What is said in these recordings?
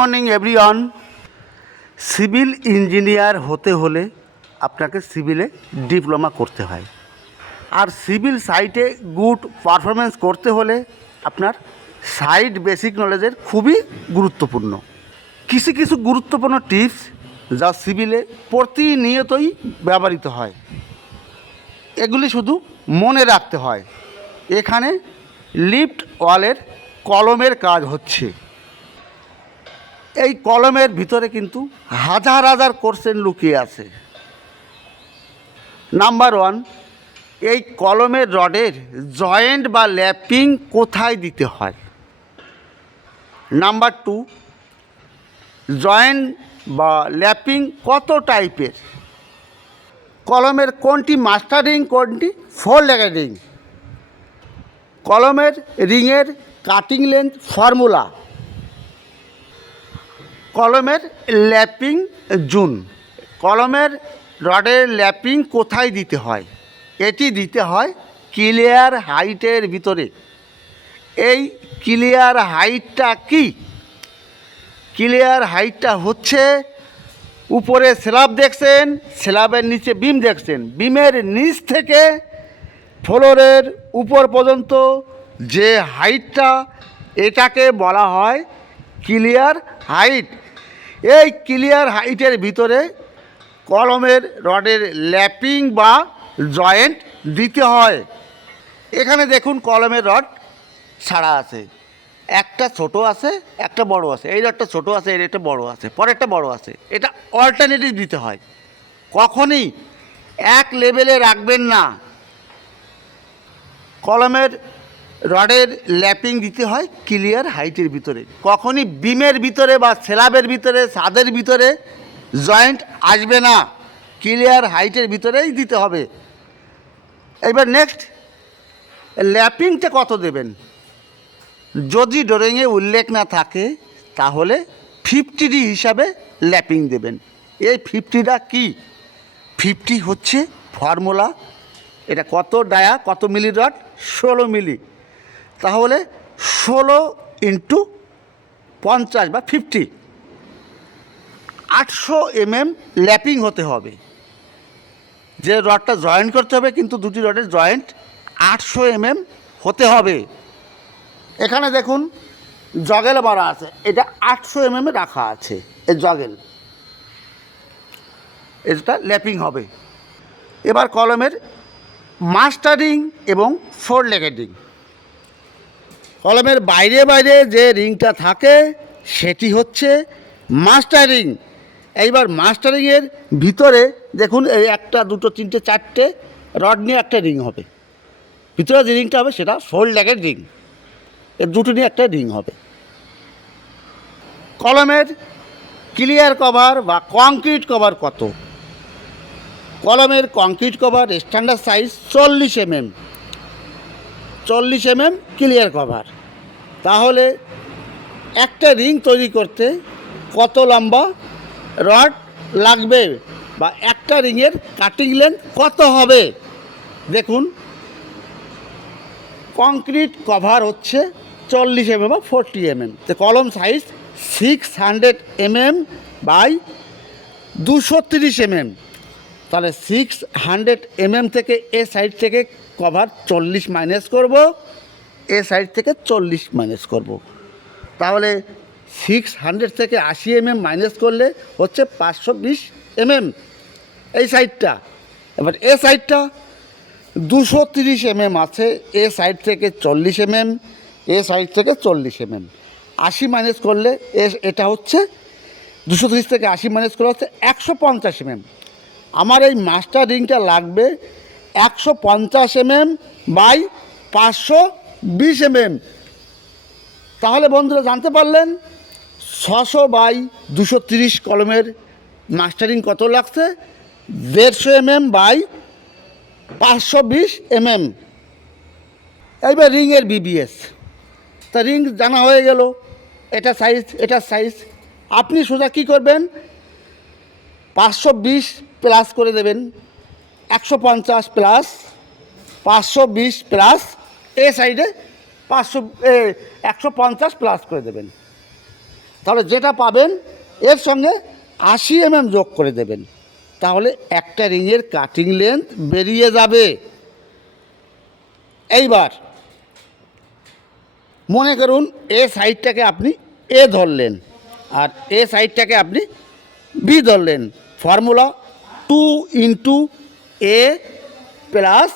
Morning everyone. Civil engineer হতে হলে আপনাকে সিভিলে ডিপ্লোমা করতে হয়, আর সিভিল সাইটে গুড পারফরমেন্স করতে হলে আপনার সাইট বেসিক নলেজের খুবই গুরুত্বপূর্ণ। কিছু কিছু গুরুত্বপূর্ণ টিপস যা সিভিলে প্রতিনিয়তই ব্যবহৃত হয়, এগুলি শুধু মনে রাখতে হয়। এখানে লিফট ওয়ালের কলমের কাজ হচ্ছে। এই কলমের ভিতরে কিন্তু হাজার হাজার কোশ্চেন লুকিয়ে আছে। নাম্বার 1, এই কলমের রডের জয়েন্ট বা ল্যাপিং কোথায় দিতে হয়। নাম্বার 2, জয়েন্ট বা ল্যাপিং কত টাইপের। কলমের কোনটি মাস্টার রিং, কোনটি ফোর লেগেড রিং। কলমের রিংয়ের কাটিং লেন্থ ফর্মুলা। কলমের ল্যাপিং জোন। কলমের রডের ল্যাপিং কোথায় দিতে হয়। এটি দিতে হয় ক্লিয়ার হাইটের ভিতরে। এই ক্লিয়ার হাইটটা কি? ক্লিয়ার হাইটটা হচ্ছে, উপরে স্ল্যাব দেখছেন, স্ল্যাবের নিচে বিম দেখছেন, বিমের নিচ থেকে ফ্লোরের উপর পর্যন্ত যে হাইটটা, এটাকে বলা হয় ক্লিয়ার হাইট। এই ক্লিয়ার হাইটের ভিতরে কলমের রডের ল্যাপিং বা জয়েন্ট দিতে হয়। এখানে দেখুন কলমের রড ছাড়া আছে, একটা ছোট আছে, একটা বড় আছে। এই রডটা ছোট আছে, এর একটা বড় আছে, পরেরটা বড় আছে। এটা অল্টারনেটিভ দিতে হয়, কখনই এক লেভেলে রাখবেন না। কলমের রডের ল্যাপিং দিতে হয় ক্লিয়ার হাইটের ভিতরে, কখনই বিমের ভিতরে বা স্ল্যাবের ভিতরে, ছাদের ভিতরে জয়েন্ট আসবে না। ক্লিয়ার হাইটের ভিতরেই দিতে হবে। এবার নেক্সট, ল্যাপিংটা কত দেবেন। যদি ড্রয়িংয়ে উল্লেখ না থাকে তাহলে 50D হিসাবে ল্যাপিং দেবেন। এই 50টা কি? 50 হচ্ছে ফর্মুলা। এটা কত ডায়া, কত মিলি রড? 16 মিলি। তাহলে 16 ইন্টু 50 বা 50, 800 mm ল্যাপিং হতে হবে। যে রডটা জয়েন্ট করতে হবে, কিন্তু দুটি রডের জয়েন্ট 800 mm হতে হবে। এখানে দেখুন জগেল মারা আছে, এটা 800 mm রাখা আছে। এই জগেল, এটা ল্যাপিং হবে। এবার কলমের মাস্টার রিং এবং ফোর লেগেড রিং। কলমের বাইরে বাইরে যে রিংটা থাকে সেটি হচ্ছে মাস্টার রিং। এইবার মাস্টার রিংয়ের ভিতরে দেখুন, এই একটা, দুটো, তিনটে, চারটে রড নিয়ে একটা রিং হবে। ভিতরে যে রিংটা হবে সেটা ফোর লেগেড রিং। এর দুটো নিয়ে একটা রিং হবে। কলমের ক্লিয়ার কভার বা কংক্রিট কভার কত। কলমের concrete cover standard size 40 mm। 40 mm clear cover. তাহলে একটা রিং তৈরি করতে কত লম্বা রড লাগবে, বা একটা রিংয়ের কাটিং লেন্থ কত হবে। দেখুন, কংক্রিট কভার হচ্ছে 40 mm বা 40 mm। তো কলম সাইজ 600 mm বাই 230 mm। তাহলে 600 mm থেকে এ সাইড থেকে কভার 40 মাইনাস করব, এ সাইড থেকে 40 মাইনাস করব। তাহলে 600 থেকে 80 mm মাইনাস করলে হচ্ছে 520 mm এই সাইডটা। এবার এ সাইডটা 230 mm আছে, এ সাইড থেকে 40 mm, এ সাইড থেকে 40 mm। 80 মাইনাস করলে এটা হচ্ছে 230 থেকে 80 মাইনাস করলে হচ্ছে 150 mm। আমার এই মাস্টার রিংটা লাগবে 150 mm বাই 520 mm। তাহলে বন্ধুরা জানতে পারলেন 600 বাই 230 কলমের মাস্টার রিং কত লাগছে, 150 mm বাই 520 mm। এইবার রিংয়ের বিবিএস। তা রিং জানা হয়ে গেল, এটা সাইজ, এটা সাইজ। আপনি সোজা কী করবেন, 520 প্লাস করে দেবেন, 150 প্লাস 520 প্লাস এ সাইডে 150 প্লাস করে দেবেন। তাহলে যেটা পাবেন এর সঙ্গে 80 যোগ করে দেবেন, তাহলে একটা রিংয়ের কাটিং লেন্থ বেরিয়ে যাবে। এইবার মনে করুন এ সাইডটাকে আপনি এ ধরলেন আর এ সাইডটাকে আপনি বি ধরলেন। Formula 2 × a plus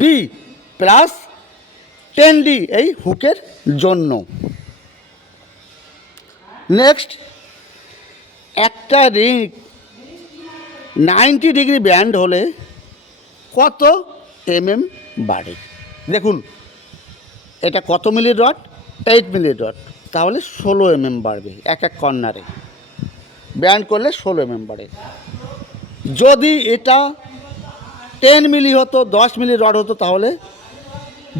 B plus 10d এই হুকের জন্য। নেক্সট, একটা রিং 90 ডিগ্রি ব্যান্ড হলে কত বাড়ে? দেখুন এটা কত মিলি রড? 8 মিলি রড, তাহলে 16 বাড়বে এক এক কর্নারে। ব্যান্ড করলে 16 বাড়ে। যদি এটা 10 মিলি হতো, 10 মিলি রড হতো, তাহলে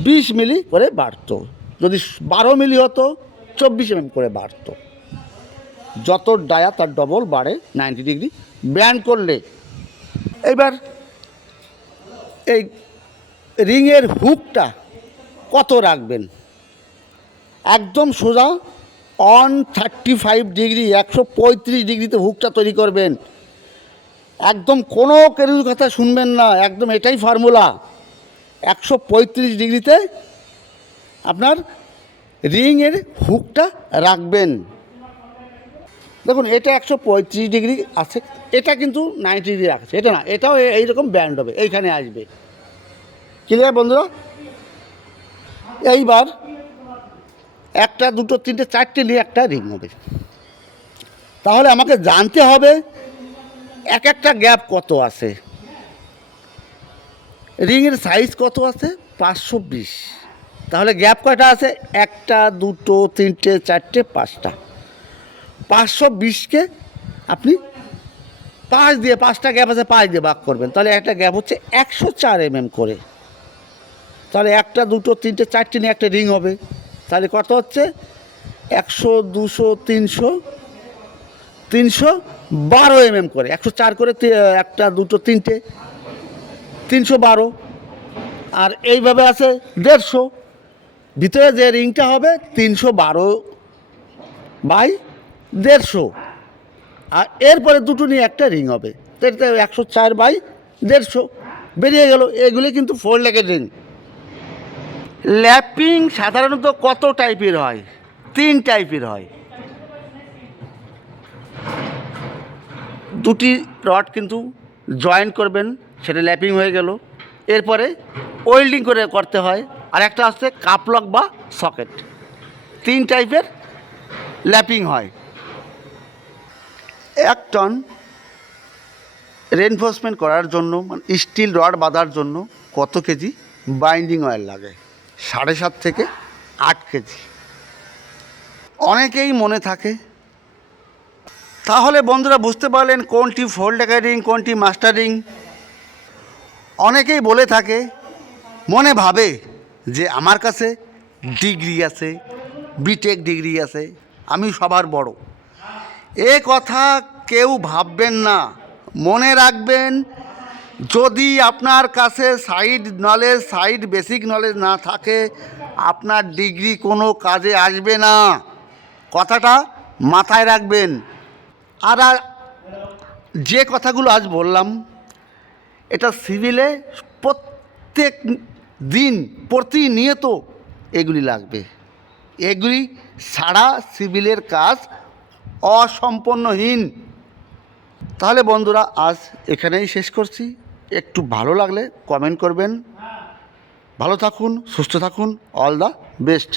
20 মিলি করে বাড়তো। যদি 12 মিলি হতো 24 করে বাড়তো। যত ডায়া তার ডবল বাড়ে 90 ডিগ্রি ব্যান্ড করলে। এবার এই রিংয়ের হুকটা কত রাখবেন? একদম সোজা 135 ডিগ্রি, 135 ডিগ্রিতে হুকটা তৈরি করবেন। একদম কোনো কেরুর কথা শুনবেন না, একদম এটাই ফর্মুলা। 135 ডিগ্রিতে আপনার রিংয়ের হুকটা রাখবেন। দেখুন এটা 135 ডিগ্রি আছে, এটা কিন্তু 90 ডিগ্রি রাখছে, এটা না, এটাও এইরকম ব্যান্ড হবে, এইখানে আসবে। ক্লিয়ার বন্ধুরা? এইবার একটা, দুটো, তিনটে, চারটে নিয়ে একটা রিং হবে। তাহলে আমাকে জানতে হবে এক একটা গ্যাপ কত আছে, রিংয়ের সাইজ কত আছে? 520। তাহলে গ্যাপ কয়টা আছে? একটা, দুটো, তিনটে, চারটে, পাঁচটা। 520কে আপনি 5 দিয়ে, 5টা গ্যাপ আছে, 5 দিয়ে ভাগ করবেন, তাহলে একটা গ্যাপ হচ্ছে 104 করে। তাহলে একটা, দুটো, তিনটে, চারটে নিয়ে একটা রিং হবে। তাহলে কত হচ্ছে? 100, 200, 300, 312 করে। 104 করে একটা, দুটো, তিনটে, 312। আর এইভাবে আছে 150। ভিতরে যে রিংটা হবে 312/150। আর এরপরে দুটো নিয়ে একটা রিং হবে, তো এটা 104/150 বেরিয়ে গেল। এগুলি কিন্তু 4 লেগের রিং। ল্যাপিং সাধারণত কত টাইপের হয়? 3 টাইপের হয়। দুটি রড কিন্তু জয়েন করবেন, সেটা ল্যাপিং হয়ে গেল। এরপরে ওয়েল্ডিং করে করতে হয়। আর একটা হচ্ছে কাপলক বা সকেট। 3 টাইপের ল্যাপিং হয়। 1 টন রেনফোর্সমেন্ট করার জন্য, মানে স্টিল রড বাঁধার জন্য কত কেজি বাইন্ডিং অয়েল লাগে? 7.5 থেকে 8 কেজি। অনেকেই মনে থাকে। তাহলে বন্ধুরা বুঝতে পারলেন কোনটি 4 লেগের রিং, কোনটি মাস্টার রিং। অনেকেই বলে থাকে, মনে ভাবে যে আমার কাছে ডিগ্রি আছে, বিটেক ডিগ্রি আছে, আমি সবার বড়। এ কথা কেউ ভাববেন না। মনে রাখবেন, যদি আপনার কাছে side knowledge, side basic knowledge না থাকে, আপনার ডিগ্রি কোনো কাজে আসবে না। কথাটা মাথায় রাখবেন। আর যে কথাগুলো আজ বললাম, এটা সিভিলে প্রত্যেক দিন প্রতিনিয়ত এগুলি লাগবে। এগুলি ছাড়া সিভিলের কাজ অসম্পূর্ণহীন। তাহলে বন্ধুরা আজ এখানেই শেষ করছি। একটু ভালো লাগলে কমেন্ট করবেন। ভালো থাকুন, সুস্থ থাকুন। All the best.